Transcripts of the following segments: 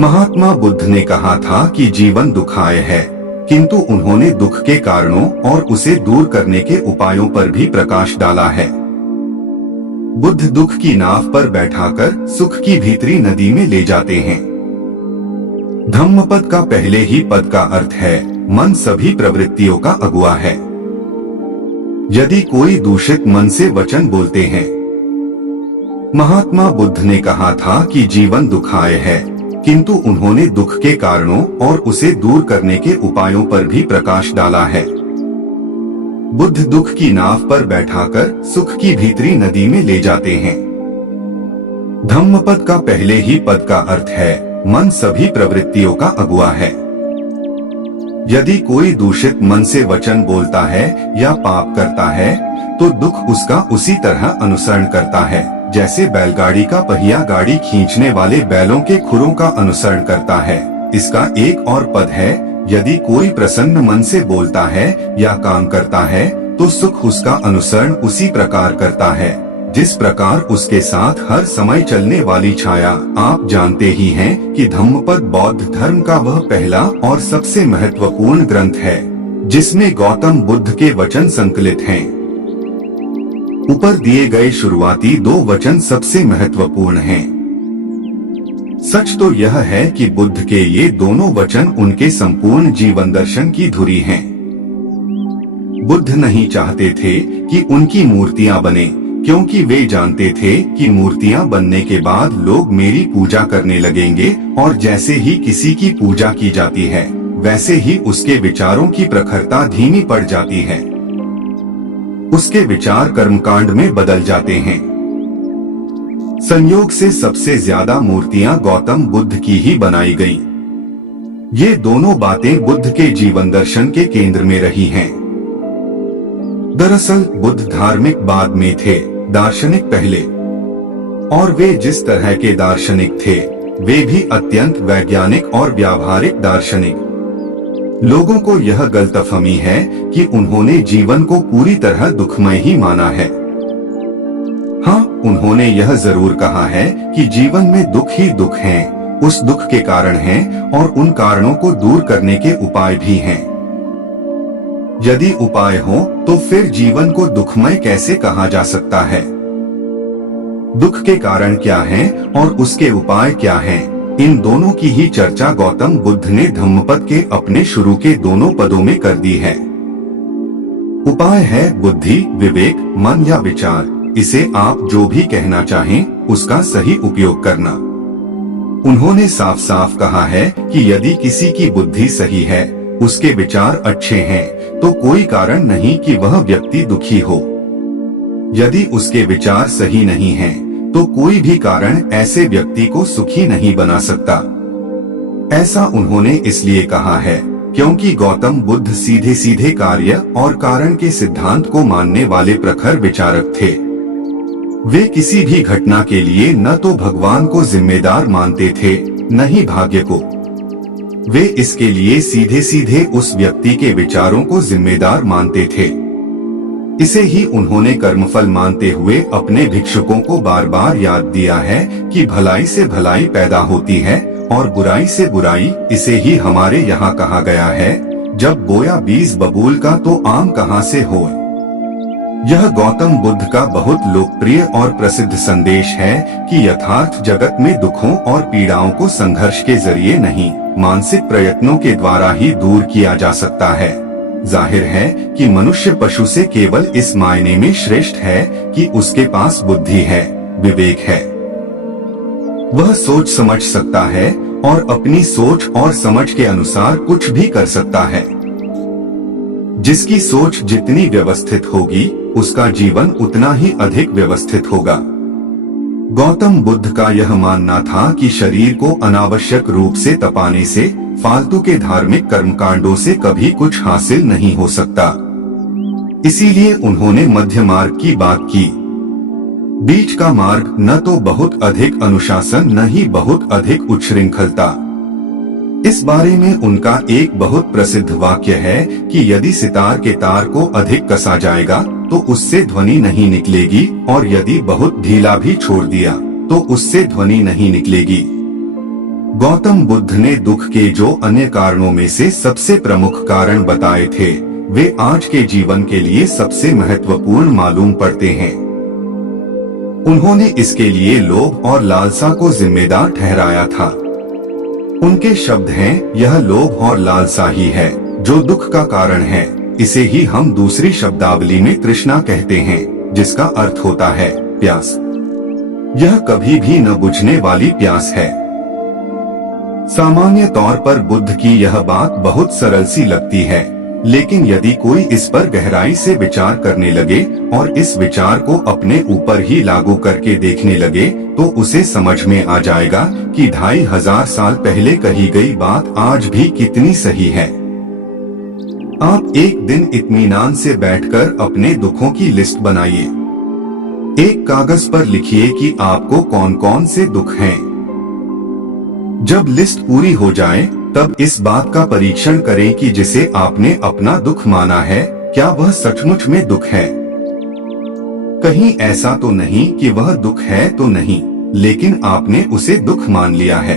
महात्मा बुद्ध ने कहा था कि जीवन दुखाय है, किंतु उन्होंने दुख के कारणों और उसे दूर करने के उपायों पर भी प्रकाश डाला है। बुद्ध दुख की नाव पर बैठाकर सुख की भीतरी नदी में ले जाते हैं। धम्मपद का पहले ही पद का अर्थ है मन सभी प्रवृत्तियों का अगुआ है। यदि कोई दूषित मन से वचन बोलते हैं। महात्मा बुद्ध ने कहा था कि जीवन दुखाय है, किंतु उन्होंने दुख के कारणों और उसे दूर करने के उपायों पर भी प्रकाश डाला है। बुद्ध दुख की नाव पर बैठाकर सुख की भीतरी नदी में ले जाते हैं। धम्मपद का पहले ही पद का अर्थ है मन सभी प्रवृत्तियों का अगुआ है। यदि कोई दूषित मन से वचन बोलता है या पाप करता है तो दुख उसका उसी तरह अनुसरण करता है जैसे बैलगाड़ी का पहिया गाड़ी खींचने वाले बैलों के खुरों का अनुसरण करता है। इसका एक और पद है, यदि कोई प्रसन्न मन से बोलता है या काम करता है तो सुख उसका अनुसरण उसी प्रकार करता है जिस प्रकार उसके साथ हर समय चलने वाली छाया। आप जानते ही हैं कि धम्मपद बौद्ध धर्म का वह पहला और सबसे महत्वपूर्ण ग्रंथ है जिसमें गौतम बुद्ध के वचन संकलित हैं। ऊपर दिए गए शुरुआती दो वचन सबसे महत्वपूर्ण हैं। सच तो यह है कि बुद्ध के ये दोनों वचन उनके संपूर्ण जीवन दर्शन की धुरी हैं। बुद्ध नहीं चाहते थे कि उनकी मूर्तियां बने, क्योंकि वे जानते थे कि मूर्तियां बनने के बाद लोग मेरी पूजा करने लगेंगे और जैसे ही किसी की पूजा की जाती है वैसे ही उसके विचारों की प्रखरता धीमी पड़ जाती है। उसके विचार कर्मकांड में बदल जाते हैं। संयोग से सबसे ज्यादा मूर्तियां गौतम बुद्ध की ही बनाई गईं। ये दोनों बातें बुद्ध के जीवन दर्शन के केंद्र में रही हैं। दरअसल बुद्ध धार्मिक बाद में थे, दार्शनिक पहले, और वे जिस तरह के दार्शनिक थे वे भी अत्यंत वैज्ञानिक और व्यावहारिक दार्शनिक। लोगों को यह गलतफहमी है कि उन्होंने जीवन को पूरी तरह दुखमय ही माना है। हाँ, उन्होंने यह जरूर कहा है कि जीवन में दुख ही दुख हैं, उस दुख के कारण हैं और उन कारणों को दूर करने के उपाय भी हैं। यदि उपाय हो तो फिर जीवन को दुखमय कैसे कहा जा सकता है? दुख के कारण क्या हैं और उसके उपाय क्या हैं? इन दोनों की ही चर्चा गौतम बुद्ध ने धम्मपद के अपने शुरू के दोनों पदों में कर दी है। उपाय है बुद्धि, विवेक, मन या विचार। इसे आप जो भी कहना चाहें उसका सही उपयोग करना। उन्होंने साफ साफ कहा है कि यदि किसी की बुद्धि सही है, उसके विचार अच्छे हैं, तो कोई कारण नहीं कि वह व्यक्ति दुखी हो। यदि उसके विचार सही नहीं हैं, तो कोई भी कारण ऐसे व्यक्ति को सुखी नहीं बना सकता। ऐसा उन्होंने इसलिए कहा है क्योंकि गौतम बुद्ध सीधे सीधे कार्य और कारण के सिद्धांत को मानने वाले प्रखर विचारक थे। वे किसी भी घटना के लिए न तो भगवान को जिम्मेदार मानते थे न ही भाग्य को। वे इसके लिए सीधे सीधे उस व्यक्ति के विचारों को जिम्मेदार मानते थे। इसे ही उन्होंने कर्मफल मानते हुए अपने भिक्षुकों को बार बार याद दिया है कि भलाई से भलाई पैदा होती है और बुराई से बुराई। इसे ही हमारे यहाँ कहा गया है, जब बोया बीज बबूल का तो आम कहाँ से होए। यह गौतम बुद्ध का बहुत लोकप्रिय और प्रसिद्ध संदेश है कि यथार्थ जगत में दुखों और पीड़ाओं को संघर्ष के जरिए नहीं, मानसिक प्रयत्नों के द्वारा ही दूर किया जा सकता है। जाहिर है कि मनुष्य पशु से केवल इस मायने में श्रेष्ठ है कि उसके पास बुद्धि है, विवेक है। वह सोच समझ सकता है और अपनी सोच और समझ के अनुसार कुछ भी कर सकता है। जिसकी सोच जितनी व्यवस्थित होगी, उसका जीवन उतना ही अधिक व्यवस्थित होगा। गौतम बुद्ध का यह मानना था कि शरीर को अनावश्यक रूप से तपाने से, फालतू के धार्मिक कर्मकांडों से कभी कुछ हासिल नहीं हो सकता। इसीलिए उन्होंने मध्य मार्ग की बात की। बीच का मार्ग न तो बहुत अधिक अनुशासन न ही बहुत अधिक उच्छृंखलता। इस बारे में उनका एक बहुत प्रसिद्ध वाक्य है कि यदि सितार के तार को अधिक कसा जाएगा तो उससे ध्वनि नहीं निकलेगी, और यदि बहुत ढीला भी छोड़ दिया तो उससे ध्वनि नहीं निकलेगी। गौतम बुद्ध ने दुख के जो अन्य कारणों में से सबसे प्रमुख कारण बताए थे, वे आज के जीवन के लिए सबसे महत्वपूर्ण मालूम पड़ते हैं। उन्होंने इसके लिए लोभ और लालसा को जिम्मेदार ठहराया था। उनके शब्द हैं, यह लोभ और लालसा ही है जो दुख का कारण है। इसे ही हम दूसरी शब्दावली में तृष्णा कहते हैं, जिसका अर्थ होता है प्यास। यह कभी भी न बुझने वाली प्यास है। सामान्य तौर पर बुद्ध की यह बात बहुत सरल सी लगती है, लेकिन यदि कोई इस पर गहराई से विचार करने लगे और इस विचार को अपने ऊपर ही लागू करके देखने लगे, तो उसे समझ में आ जाएगा कि 2500 साल पहले कही गई बात आज भी कितनी सही है। आप एक दिन इत्मीनान से बैठकर अपने दुखों की लिस्ट बनाइए। एक कागज पर लिखिए कि आपको कौन कौन से दुख हैं। जब लिस्ट पूरी हो जाए, तब इस बात का परीक्षण करें कि जिसे आपने अपना दुख माना है, क्या वह सचमुच में दुख है। कहीं ऐसा तो नहीं कि वह दुख है तो नहीं, लेकिन आपने उसे दुख मान लिया है।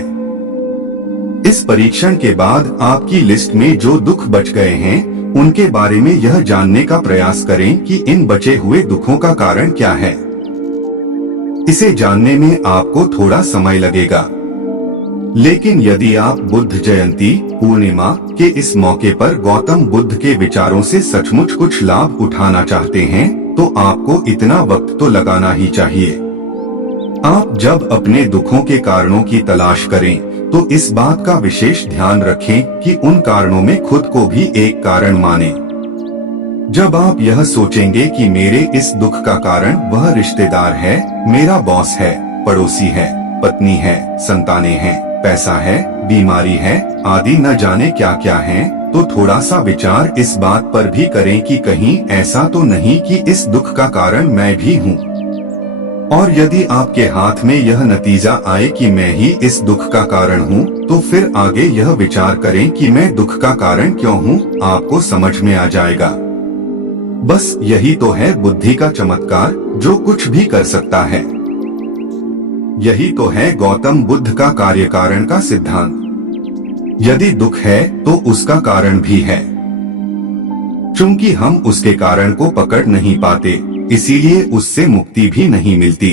इस परीक्षण के बाद आपकी लिस्ट में जो दुख बच गए हैं, उनके बारे में यह जानने का प्रयास करें कि इन बचे हुए दुखों का कारण क्या है। इसे जानने में आपको थोड़ा समय लगेगा, लेकिन यदि आप बुद्ध जयंती पूर्णिमा के इस मौके पर गौतम बुद्ध के विचारों से सचमुच कुछ लाभ उठाना चाहते हैं, तो आपको इतना वक्त तो लगाना ही चाहिए। आप जब अपने दुखों के कारणों की तलाश करें, तो इस बात का विशेष ध्यान रखें कि उन कारणों में खुद को भी एक कारण मानें। जब आप यह सोचेंगे कि मेरे इस दुख का कारण वह रिश्तेदार है, मेरा बॉस है, पड़ोसी है, पत्नी है, संतानें हैं, पैसा है, बीमारी है, आदि न जाने क्या क्या है, तो थोड़ा सा विचार इस बात पर भी करें कि कहीं ऐसा तो नहीं कि इस दुख का कारण मैं भी हूँ। और यदि आपके हाथ में यह नतीजा आए कि मैं ही इस दुख का कारण हूँ, तो फिर आगे यह विचार करें कि मैं दुख का कारण क्यों हूँ, आपको समझ में आ जाएगा। बस यही तो है बुद्धि का चमत्कार, जो कुछ भी कर सकता है। यही तो है गौतम बुद्ध का कार्य कारण का सिद्धांत। यदि दुख है तो उसका कारण भी है। चूंकि हम उसके कारण को पकड़ नहीं पाते, इसीलिए उससे मुक्ति भी नहीं मिलती।